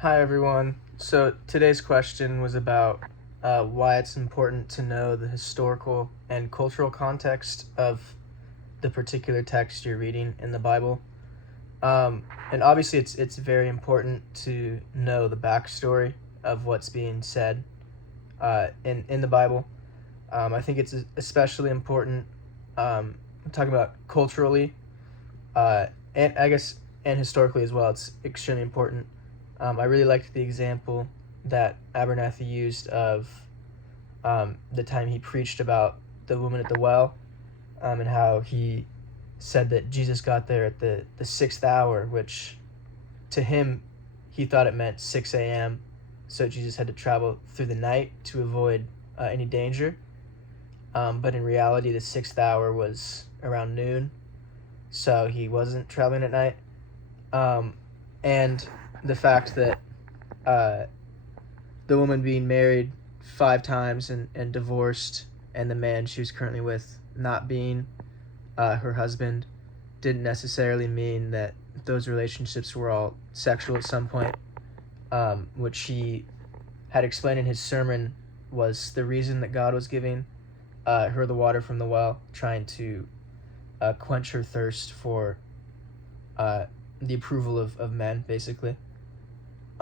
Hi, everyone. So today's question was about why it's important to know the historical and cultural context of the particular text you're reading in the Bible. And obviously, it's very important to know the backstory of what's being said in the Bible. I think it's especially important. I'm talking about culturally, and I guess and historically as well. It's extremely important. I really liked the example that Abernathy used of the time he preached about the woman at the well, and how he said that Jesus got there at the sixth hour, which to him, he thought it meant 6 a.m. So Jesus had to travel through the night to avoid any danger. But in reality, the sixth hour was around noon, so he wasn't traveling at night. And the fact that uh, the woman being married 5 times and divorced, and the man she was currently with not being her husband, didn't necessarily mean that those relationships were all sexual at some point, which he had explained in his sermon was the reason that God was giving her the water from the well, trying to quench her thirst for the approval of men, basically.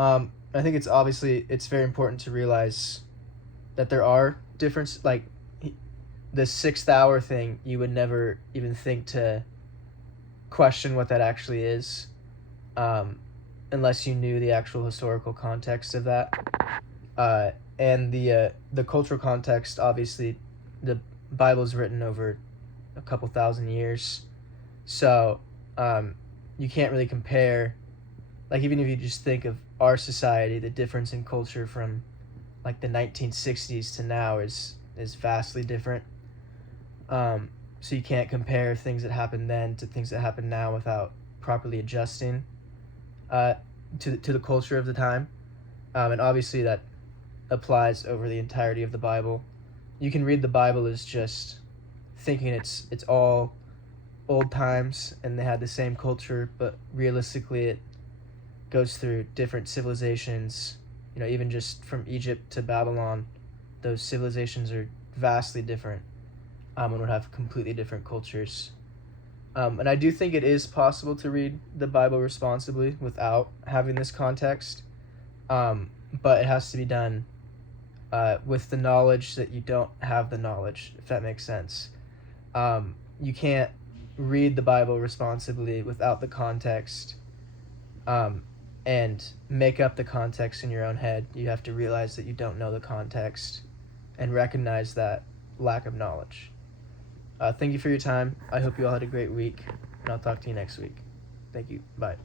I think it's very important to realize that there are different, like the sixth hour thing. You would never even think to question what that actually is, unless you knew the actual historical context of that, and the cultural context. Obviously, the Bible's written over a couple thousand years, so you can't really compare. Like, even if you just think of our society, the difference in culture from like the 1960s to now is vastly different. So you can't compare things that happened then to things that happen now without properly adjusting to the culture of the time. And obviously that applies over the entirety of the Bible. You can read the Bible as just thinking it's all old times and they had the same culture, but realistically it goes through different civilizations. Even just from Egypt to Babylon, those civilizations are vastly different, and would have completely different cultures. And I do think it is possible to read the Bible responsibly without having this context, but it has to be done with the knowledge that you don't have the knowledge, if that makes sense. You can't read the Bible responsibly without the context, and make up the context in your own head. You have to realize that you don't know the context and recognize that lack of knowledge. Thank you for your time. I hope you all had a great week, and I'll talk to you next week. Thank you. Bye.